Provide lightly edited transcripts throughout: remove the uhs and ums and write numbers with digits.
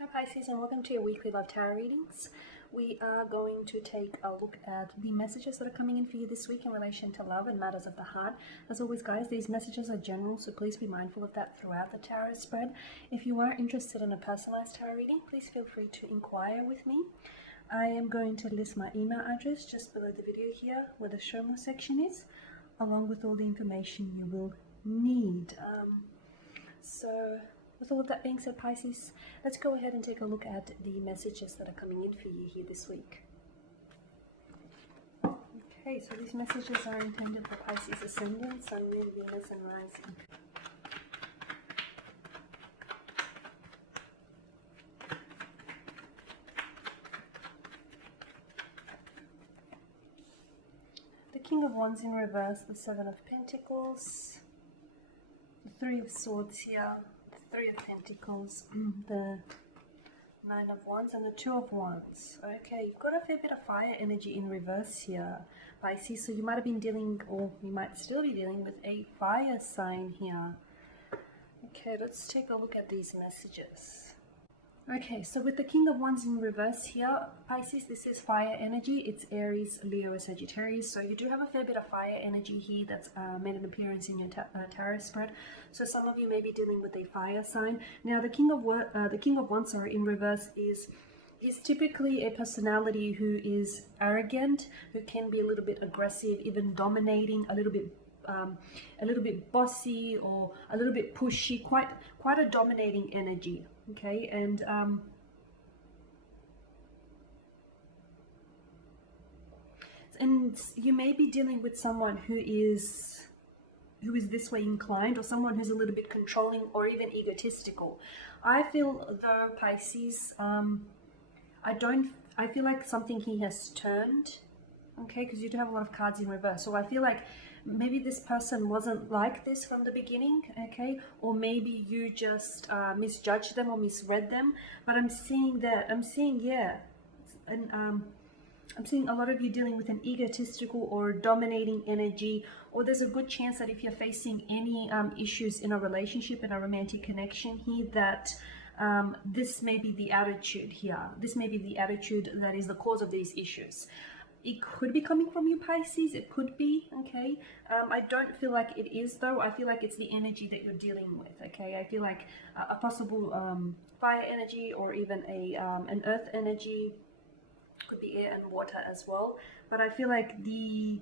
Hi Pisces, and welcome to your weekly love tarot readings. We are going to take a look at the messages that are coming in for you this week in relation to love and matters of the heart. As always guys, these messages are general, so please be mindful of that throughout the tarot spread. If you are interested in a personalized tarot reading, please feel free to inquire with me. I am going to list my email address just below the video here where the show more section is, along with all the information you will need. With all of that being said, Pisces, let's go ahead and take a look at the messages that are coming in for you here this week. Okay, so these messages are intended for Pisces Ascendant, Sun, Moon, Venus, and Rising. The King of Wands in reverse, the Seven of Pentacles, the Three of Swords here, Three of Pentacles, the Nine of Wands, and the Two of Wands. Okay, you've got a fair bit of fire energy in reverse here, Pisces. So you might have been dealing, or you might still be dealing with a fire sign here. Okay, let's take a look at these messages. Okay, so with the King of Wands in reverse here, Pisces, this is fire energy. It's Aries, Leo, Sagittarius. So you do have a fair bit of fire energy here that's made an appearance in your tarot spread. So some of you may be dealing with a fire sign. Now, the King of Wands, in reverse is typically a personality who is arrogant, who can be a little bit aggressive, even dominating, a little bit bossy, or a little bit pushy, quite a dominating energy. Okay, and you may be dealing with someone who is this way inclined, or someone who's a little bit controlling or even egotistical. I feel though, Pisces, I feel like something here has turned, okay, because you do have a lot of cards in reverse. So I feel like maybe this person wasn't like this from the beginning, okay, or maybe you just misjudged them or misread them. But I'm seeing I'm seeing a lot of you dealing with an egotistical or dominating energy, or there's a good chance that if you're facing any issues in a relationship, in a romantic connection here, that this may be the attitude here. This may be the attitude that is the cause of these issues. It could be coming from you, Pisces. It could be, okay. I don't feel like it is, though. I feel like it's the energy that you're dealing with, okay. I feel like a possible fire energy, or even an earth energy. Could be air and water as well. But I feel like maybe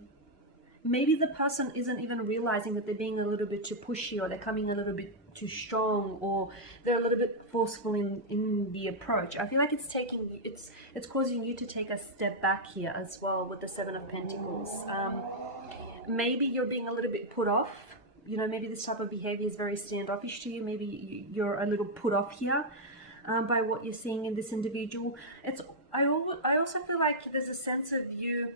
the person isn't even realizing that they're being a little bit too pushy, or they're coming a little bit too strong, or they're a little bit forceful in the approach. I feel like it's causing you to take a step back here as well with the Seven of Pentacles. Maybe you're being a little bit put off. You know, maybe this type of behavior is very standoffish to you. Maybe you're a little put off here by what you're seeing in this individual. I also feel like there's a sense of you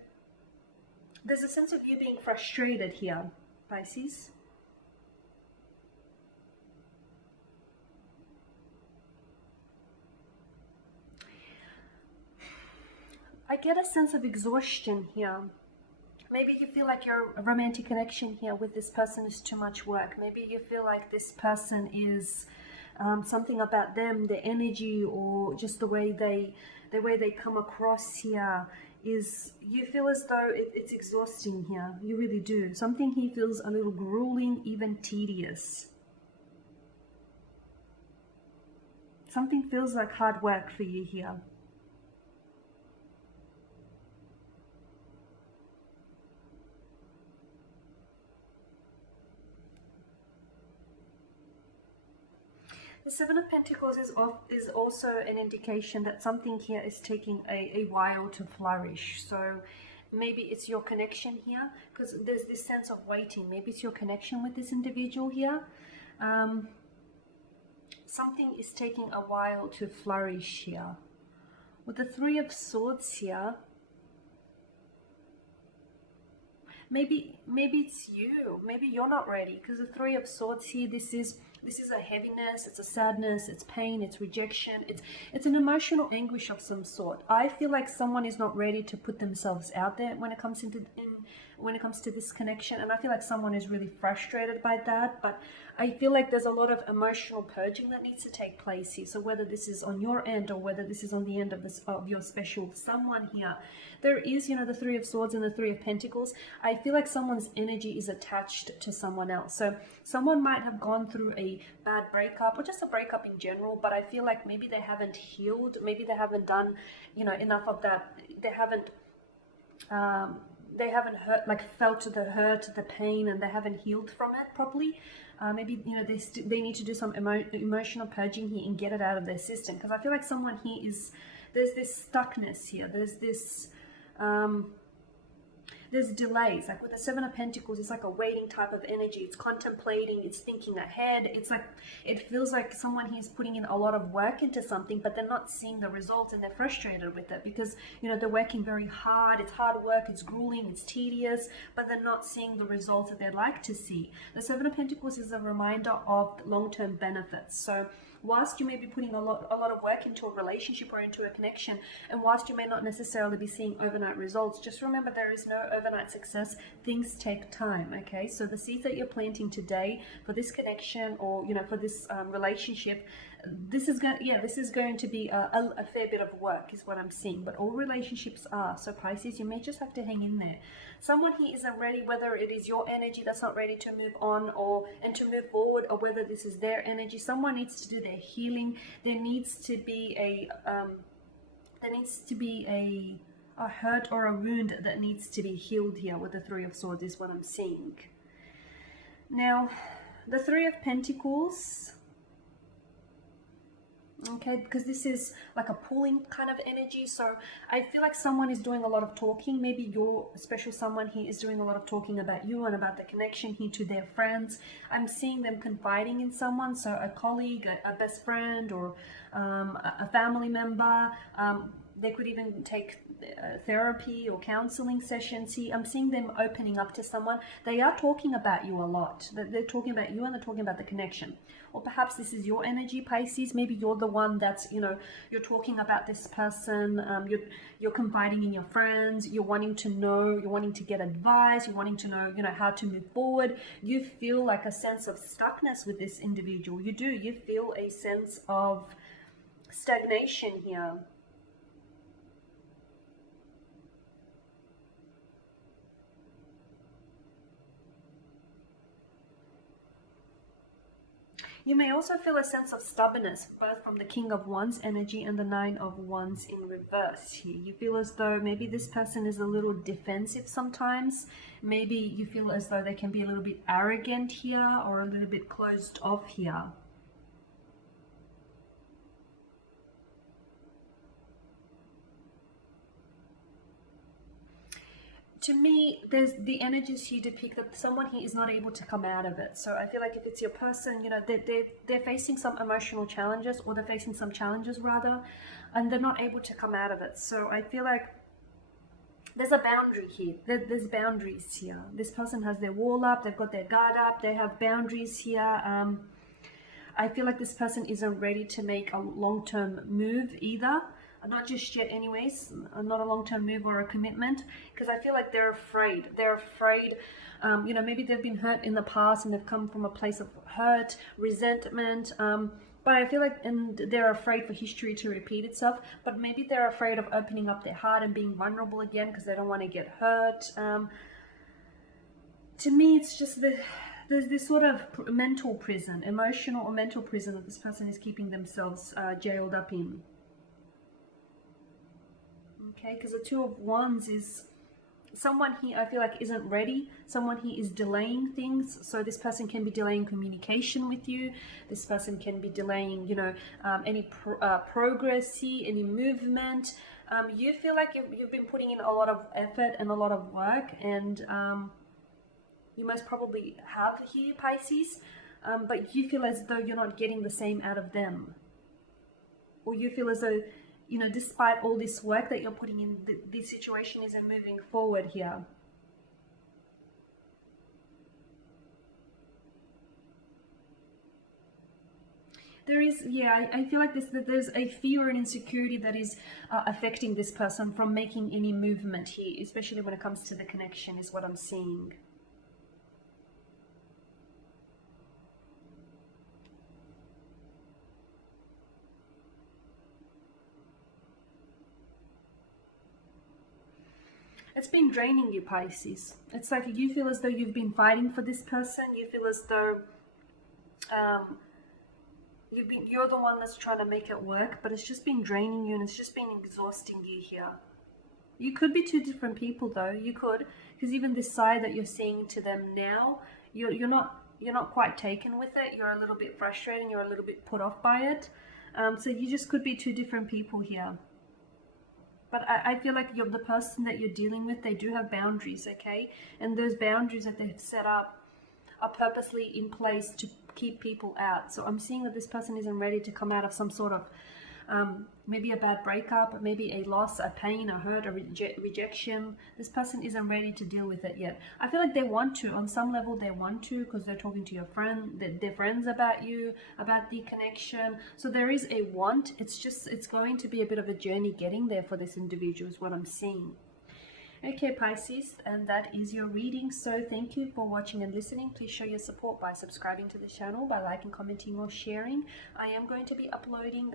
being frustrated here, Pisces. I get a sense of exhaustion here. Maybe you feel like your romantic connection here with this person is too much work. Maybe you feel like this person is something about them, their energy, or just the way they come across here is, you feel as though it's exhausting here. You really do. Something here feels a little grueling, even tedious. Something feels like hard work for you here. The Seven of Pentacles is also an indication that something here is taking a while to flourish. So maybe it's your connection here, because there's this sense of waiting. Maybe it's your connection with this individual here. Something is taking a while to flourish here. With the Three of Swords here, maybe it's you. Maybe you're not ready, because the Three of Swords here, this is a heaviness, it's a sadness, it's pain, it's rejection, it's an emotional anguish of some sort. I feel like someone is not ready to put themselves out there when it comes when it comes to this connection, and I feel like someone is really frustrated by that. But I feel like there's a lot of emotional purging that needs to take place here. So whether this is on your end or whether this is on the end of your special someone here, there is, you know, the Three of Swords and the Three of Pentacles. I feel like someone's energy is attached to someone else. So someone might have gone through a bad breakup or just a breakup in general, but I feel like maybe they haven't healed, maybe they haven't done, you know, enough of that. They haven't hurt, like felt the hurt, the pain, and they haven't healed from it properly. Maybe, you know, they need to do some emotional purging here and get it out of their system, because I feel like someone here there's this stuckness here, there's this there's delays. Like with the Seven of Pentacles, it's like a waiting type of energy. It's contemplating, it's thinking ahead. It's like, it feels like someone here's putting in a lot of work into something, but they're not seeing the results, and they're frustrated with it because, you know, they're working very hard. It's hard work, it's grueling, it's tedious, but they're not seeing the results that they'd like to see. The Seven of Pentacles is a reminder of long-term benefits. So whilst you may be putting a lot of work into a relationship or into a connection, and whilst you may not necessarily be seeing overnight results, just remember there is no overnight success. Things take time, okay? So the seeds that you're planting today for this connection, or, you know, for this relationship, this is going to be a fair bit of work, is what I'm seeing. But all relationships are. So Pisces, you may just have to hang in there. Someone here isn't ready, whether it is your energy that's not ready to move on and to move forward, or whether this is their energy. Someone needs to do their healing. There needs to be a hurt or a wound that needs to be healed here with the Three of Swords, is what I'm seeing. Now, the Three of Pentacles, okay, because this is like a pulling kind of energy. So I feel like someone is doing a lot of talking. Maybe your special someone here is doing a lot of talking about you and about the connection here to their friends. I'm seeing them confiding in someone, so a colleague, a best friend, or a family member. They could even take therapy or counseling sessions here. I'm seeing them opening up to someone. They are talking about you a lot. They're talking about you, and they're talking about the connection. Or perhaps this is your energy, Pisces. Maybe you're the one that's, you know, you're talking about this person. You're confiding in your friends. You're wanting to know. You're wanting to get advice. You're wanting to know, you know, how to move forward. You feel like a sense of stuckness with this individual. You do. You feel a sense of stagnation here. You may also feel a sense of stubbornness, both from the King of Wands energy and the Nine of Wands in reverse here. You feel as though maybe this person is a little defensive sometimes. Maybe you feel as though they can be a little bit arrogant here, or a little bit closed off here. To me, there's the energies here depict that someone here is not able to come out of it. So I feel like if it's your person, you know, they're facing some emotional challenges, or they're facing some challenges rather, and they're not able to come out of it. So I feel like there's a boundary here. There's boundaries here. This person has their wall up, they've got their guard up, they have boundaries here. I feel like this person isn't ready to make a long-term move either. Not just yet anyways, not a long-term move or a commitment, because I feel like they're afraid. They're afraid, you know, maybe they've been hurt in the past and they've come from a place of hurt, resentment, but I feel like, and they're afraid for history to repeat itself, but maybe they're afraid of opening up their heart and being vulnerable again because they don't want to get hurt. To me, it's just there's this sort of mental prison, emotional or mental prison that this person is keeping themselves jailed up in. Okay, because the Two of Wands is someone here, I feel like, isn't ready. Someone here is delaying things. So this person can be delaying communication with you. This person can be delaying, you know, any progress here, any movement. You feel like you've been putting in a lot of effort and a lot of work, and you most probably have here, Pisces, but you feel as though you're not getting the same out of them. Or you feel as though, you know, despite all this work that you're putting in, the situation isn't moving forward here. There is, yeah, I feel like that there's a fear and insecurity that is affecting this person from making any movement here, especially when it comes to the connection, is what I'm seeing. It's been draining you, Pisces. It's like you feel as though you've been fighting for this person. You feel as though um, you're the one that's trying to make it work, but it's just been draining you and it's just been exhausting you here. You could be two different people though. You could, because even this side that you're seeing to them now, you're not quite taken with it. You're a little bit frustrated and you're a little bit put off by it. So you just could be two different people here. But I feel like the person that you're dealing with, they do have boundaries, okay? And those boundaries that they've set up are purposely in place to keep people out. So I'm seeing that this person isn't ready to come out of some sort of maybe a bad breakup, maybe a loss, a pain, a hurt, a rejection. This person isn't ready to deal with it yet. I feel like they want to, on some level they want to, because they're talking to your friend, their friends about you, about the connection. So there is a want. It's going to be a bit of a journey getting there for this individual is what I'm seeing. Okay, Pisces, and that is your reading. So thank you for watching and listening. Please show your support by subscribing to the channel, by liking, commenting, or sharing. I am going to be uploading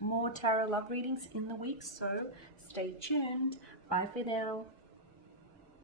more tarot love readings in the week, so stay tuned. Bye for now.